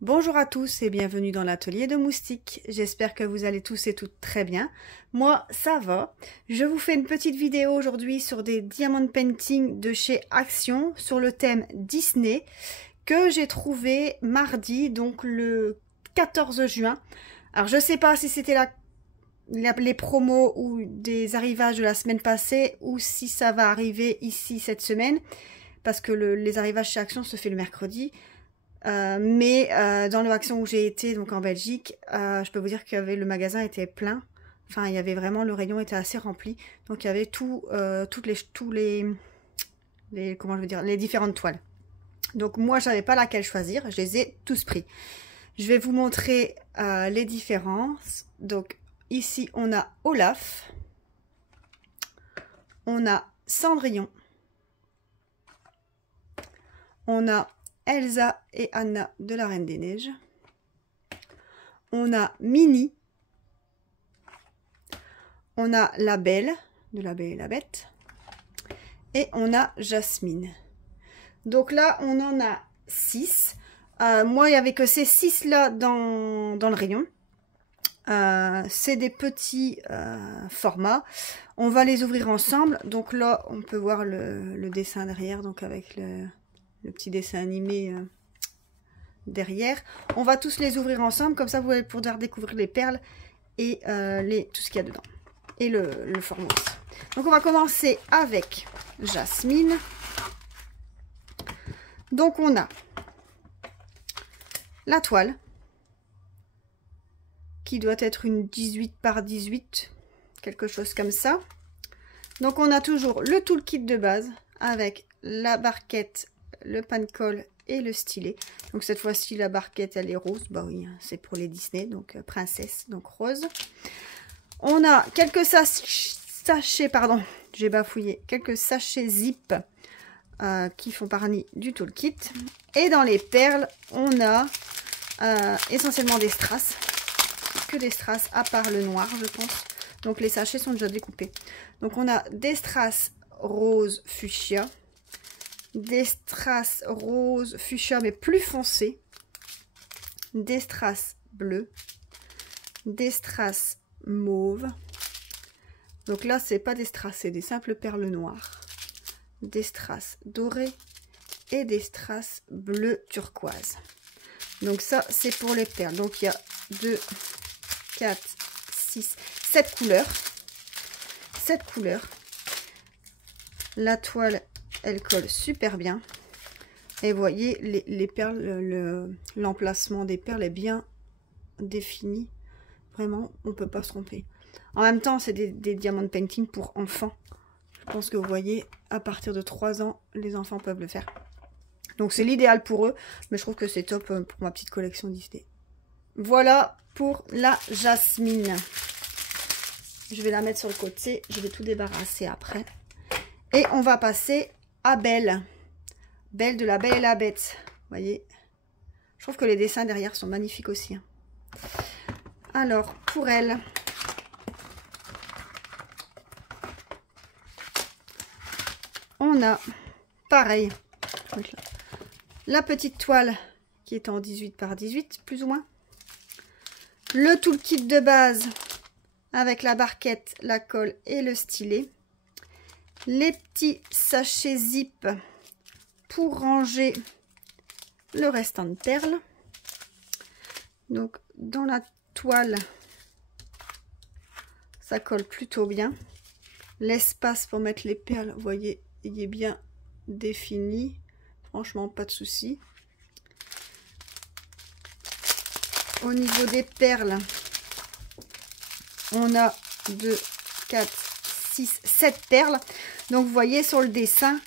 Bonjour à tous et bienvenue dans l'atelier de Moustique. J'espère que vous allez tous et toutes très bien. Moi, ça va. Je vous fais une petite vidéo aujourd'hui sur des diamond painting de chez Action sur le thème Disney que j'ai trouvé mardi, donc le 14 juin. Alors, je sais pas si c'était les promos ou des arrivages de la semaine passée ou si ça va arriver ici cette semaine parce que les arrivages chez Action se fait le mercredi. Dans le Action où j'ai été, donc en Belgique, je peux vous dire que le magasin était plein. Enfin, il y avait vraiment, le rayon était assez rempli. Donc, il y avait comment je veux dire, les différentes toiles. Donc, moi, je n'avais pas laquelle choisir. Je les ai tous pris. Je vais vous montrer les différences. Donc, ici, on a Olaf. On a Cendrillon. On a Elsa et Anna de la Reine des Neiges. On a Minnie. On a La Belle, de La Belle et la Bête. Et on a Jasmine. Donc là, on en a 6. Moi, il n'y avait que ces 6-là dans le rayon. C'est des petits formats. On va les ouvrir ensemble. Donc là, on peut voir le dessin derrière, donc avec le petit dessin animé derrière. On va tous les ouvrir ensemble, comme ça vous allez pouvoir découvrir les perles et tout ce qu'il y a dedans. Et le format aussi. Donc on va commencer avec Jasmine. Donc on a la toile, qui doit être une 18 par 18, quelque chose comme ça. Donc on a toujours le toolkit de base, avec la barquette, le pan-colle et le stylet. Donc cette fois-ci la barquette elle est rose, bah oui c'est pour les Disney, donc princesse, donc rose. On a quelques sachets, pardon, j'ai bafouillé, quelques sachets zip qui font partie du toolkit. Et dans les perles on a essentiellement des strass, que des strass à part le noir je pense. Donc les sachets sont déjà découpés. Donc on a des strass rose fuchsia, des strass rose fuchsia mais plus foncé, des strass bleu, des strass mauve. Donc là c'est pas des strass, c'est des simples perles noires, des strass dorés et des strass bleu turquoise. Donc ça c'est pour les perles. Donc il y a 2, 4, 6, 7 couleurs. 7 couleurs. La toile elle colle super bien. Et vous voyez, les perles, l'emplacement des perles est bien défini. Vraiment, on ne peut pas se tromper. En même temps, c'est des diamond painting pour enfants. Je pense que vous voyez, à partir de 3 ans, les enfants peuvent le faire. Donc c'est l'idéal pour eux. Mais je trouve que c'est top pour ma petite collection Disney. Voilà pour la Jasmine. Je vais la mettre sur le côté. Je vais tout débarrasser après. Et on va passer à Belle. Belle de La Belle et la Bête. Vous voyez, je trouve que les dessins derrière sont magnifiques aussi. Alors, pour elle, on a, pareil, la petite toile qui est en 18 par 18, plus ou moins. Le toolkit de base avec la barquette, la colle et le stylet. Les petits sachets zip pour ranger le restant de perles. Donc dans la toile ça colle plutôt bien. L'espace pour mettre les perles, vous voyez, il est bien défini, franchement pas de souci. Au niveau des perles, on a 2, 4, 6, 7 perles. Donc vous voyez sur le dessin,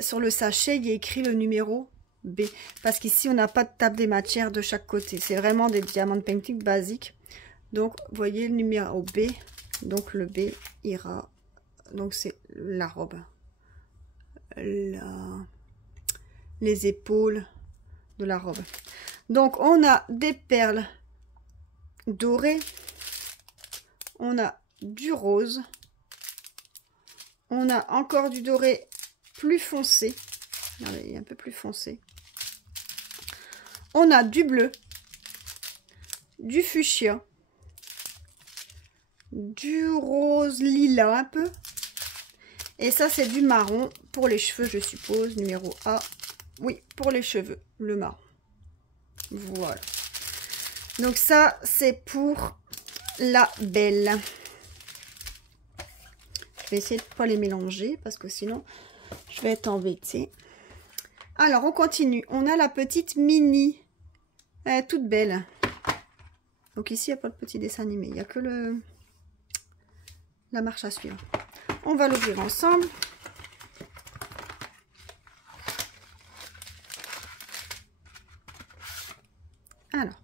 sur le sachet, il y a écrit le numéro B. Parce qu'ici, on n'a pas de table des matières de chaque côté. C'est vraiment des diamond painting basiques. Donc, vous voyez le numéro B. Donc, le B ira. Donc, c'est la robe. Les épaules de la robe. Donc, on a des perles dorées. On a du rose. On a encore du doré plus foncé. Regardez, il est un peu plus foncé. On a du bleu, du fuchsia, du rose lilas un peu. Et ça, c'est du marron pour les cheveux, je suppose. Numéro A. Oui, pour les cheveux, le marron. Voilà. Donc ça, c'est pour la belle. Je vais essayer de ne pas les mélanger parce que sinon, je vais être embêtée. Alors, on continue. On a la petite Mini. Elle est toute belle. Donc ici, il n'y a pas de petit dessin animé. Il n'y a que la marche à suivre. On va l'ouvrir ensemble. Alors,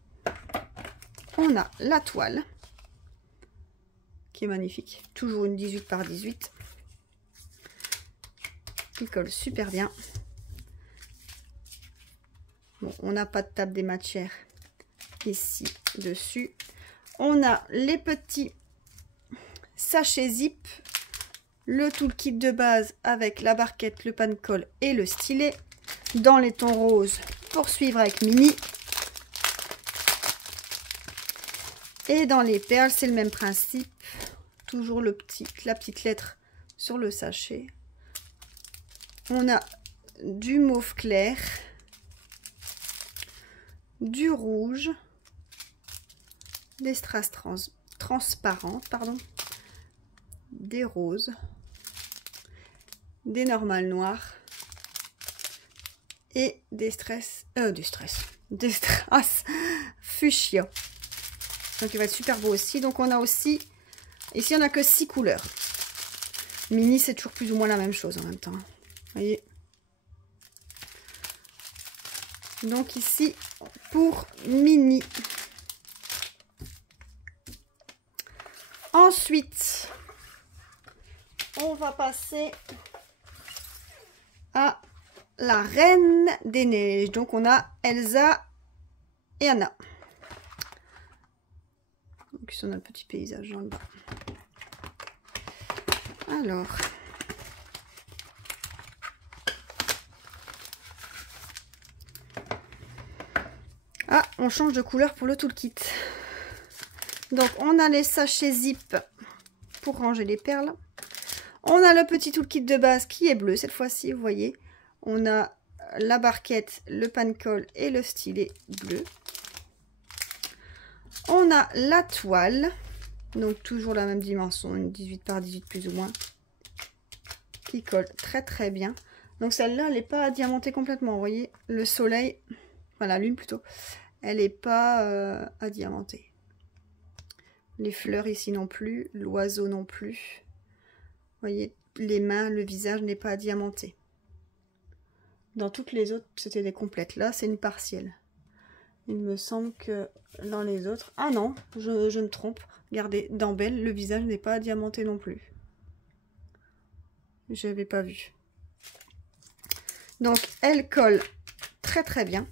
on a la toile qui est magnifique. Toujours une 18 par 18 qui colle super bien. Bon, on n'a pas de table des matières ici dessus. On a les petits sachets zip, le toolkit de base avec la barquette, le pan colle et le stylet dans les tons roses pour suivre avec Mini. Et dans les perles, c'est le même principe. Toujours la petite lettre sur le sachet. On a du mauve clair, du rouge, des strass transparentes, pardon, des roses, des normales noires et des strass fuchsia. Donc il va être super beau aussi. Donc on a aussi, ici on n'a que 6 couleurs. Mini, c'est toujours plus ou moins la même chose en même temps. Vous voyez. Donc ici pour Mini. Ensuite, on va passer à la Reine des Neiges. Donc on a Elsa et Anna. Donc ici on a le petit paysage dans le bas. Alors, ah, on change de couleur pour le toolkit. Donc on a les sachets zip pour ranger les perles. On a le petit toolkit de base qui est bleu cette fois-ci, vous voyez. On a la barquette, le pan colle et le stylet bleu. On a la toile, donc toujours la même dimension, une 18 par 18 plus ou moins, qui colle très très bien. Donc celle-là, elle n'est pas diamantée complètement, vous voyez. Le soleil, enfin la lune plutôt, elle n'est pas diamantée. Les fleurs ici non plus, l'oiseau non plus. Vous voyez, les mains, le visage n'est pas diamanté. Dans toutes les autres, c'était des complètes. Là, c'est une partielle. Il me semble que dans les autres... Ah non, je me trompe. Regardez, dans Belle, le visage n'est pas diamanté non plus. Je n'avais pas vu. Donc, elle colle très très bien.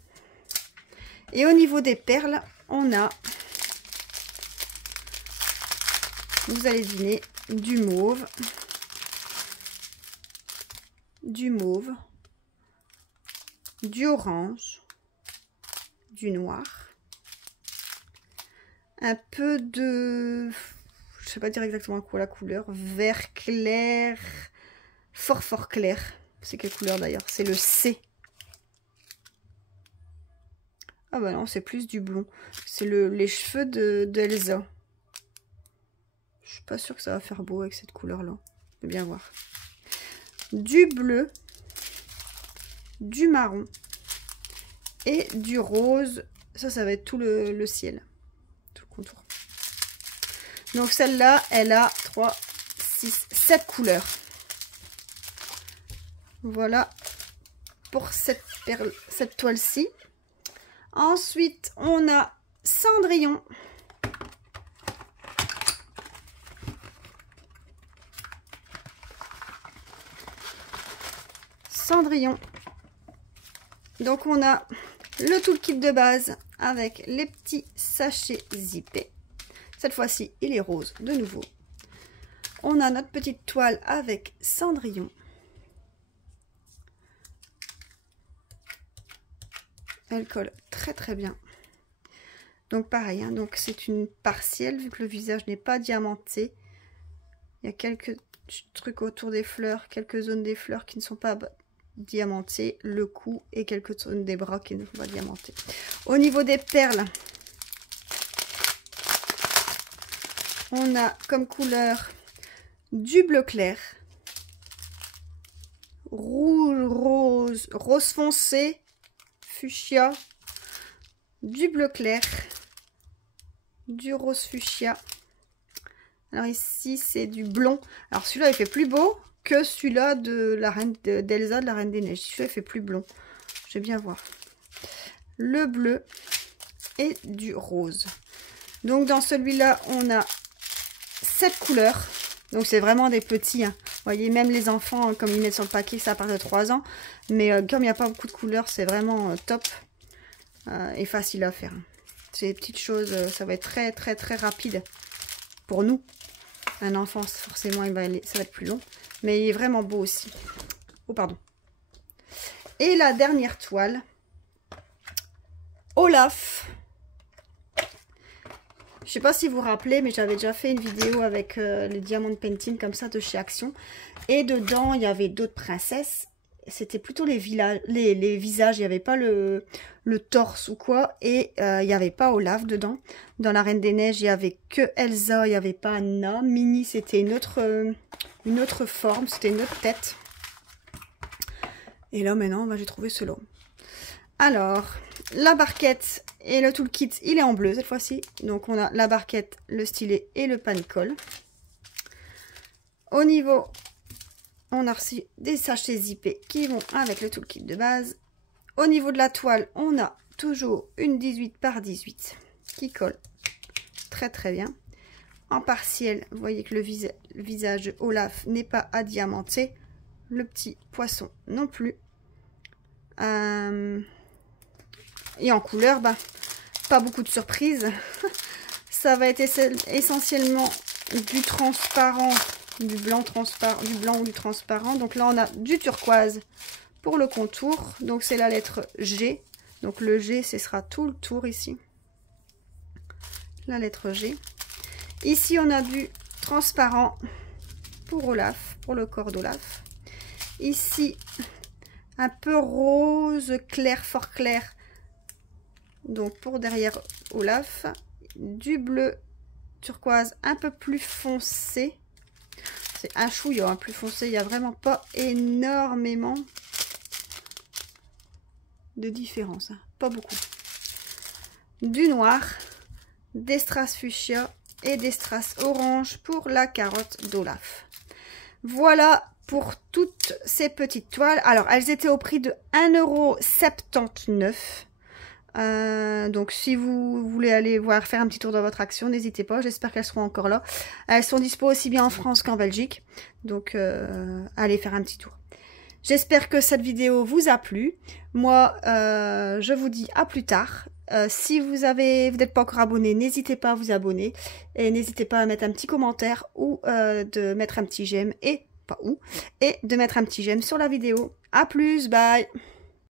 Et au niveau des perles, on a... Vous allez deviner, du mauve, du orange, du noir, un peu de, je sais pas dire exactement quoi la couleur, vert clair, fort clair. C'est quelle couleur d'ailleurs? C'est le C. Ah bah non, c'est plus du blond. C'est les cheveux de Elsa. Je suis pas sûre que ça va faire beau avec cette couleur-là. Je vais bien voir. Du bleu, du marron et du rose. Ça va être tout le ciel. Tout le contour. Donc celle-là, elle a 3, 6, 7 couleurs. Voilà pour cette toile-ci. Ensuite, on a Cendrillon. Cendrillon. Donc on a le toolkit de base avec les petits sachets zippés. Cette fois-ci, il est rose de nouveau. On a notre petite toile avec Cendrillon. Elle colle très très bien. Donc pareil, hein, donc c'est une partielle vu que le visage n'est pas diamanté. Il y a quelques trucs autour des fleurs, quelques zones des fleurs qui ne sont pas diamantées, le cou et quelques zones des bras qui ne sont pas diamantés. Au niveau des perles, on a comme couleur du bleu clair, rouge, rose foncé, fuchsia, du bleu clair, du rose fuchsia. Alors ici c'est du blond. Alors celui-là il fait plus beau que celui-là de la reine d'Elsa de la Reine des Neiges. Celui-là il fait plus blond. Je vais bien voir. Le bleu et du rose. Donc dans celui-là on a 7 couleurs. Donc c'est vraiment des petits. Hein. Vous voyez, même les enfants, comme ils mettent sur le paquet, ça part de 3 ans. Mais comme il n'y a pas beaucoup de couleurs, c'est vraiment top. Et facile à faire. Ces petites choses, ça va être très très très rapide pour nous. Un enfant, forcément, ça va être plus long. Mais il est vraiment beau aussi. Oh, pardon. Et la dernière toile. Olaf. Je sais pas si vous vous rappelez, mais j'avais déjà fait une vidéo avec les diamants painting comme ça de chez Action. Et dedans, il y avait d'autres princesses. C'était plutôt les visages. Il n'y avait pas le torse ou quoi. Et il n'y avait pas Olaf dedans. Dans la Reine des Neiges, il n'y avait que Elsa. Il n'y avait pas Anna. Minnie, c'était une autre forme. C'était une autre tête. Et là, maintenant, j'ai trouvé cela. Alors, la barquette et le toolkit, il est en bleu cette fois-ci. Donc, on a la barquette, le stylet et le pan-colle. Au niveau, on a reçu des sachets zippés qui vont avec le toolkit de base. Au niveau de la toile, on a toujours une 18 par 18 qui colle très très bien. En partiel, vous voyez que le visage de Olaf n'est pas à diamanter. Le petit poisson non plus. Et en couleur, pas beaucoup de surprises. Ça va être essentiellement du transparent, du blanc ou du transparent. Donc là, on a du turquoise pour le contour. Donc c'est la lettre G. Donc le G, ce sera tout le tour ici. La lettre G. Ici, on a du transparent pour Olaf, pour le corps d'Olaf. Ici, un peu rose clair, fort clair. Donc pour derrière Olaf, du bleu turquoise un peu plus foncé. C'est un chouïa, plus foncé. Il n'y a vraiment pas énormément de différence. Hein. Pas beaucoup. Du noir, des strass fuchsia et des strass orange pour la carotte d'Olaf. Voilà pour toutes ces petites toiles. Alors, elles étaient au prix de 1,79 €. Donc si vous voulez aller faire un petit tour dans votre Action, n'hésitez pas, j'espère qu'elles seront encore là. Elles sont dispo aussi bien en France qu'en Belgique, donc allez faire un petit tour. J'espère que cette vidéo vous a plu. Moi, je vous dis à plus tard. Si vous n'êtes pas encore abonné, n'hésitez pas à vous abonner et n'hésitez pas à mettre un petit commentaire ou de mettre un petit j'aime et de mettre un petit j'aime sur la vidéo. À plus, bye.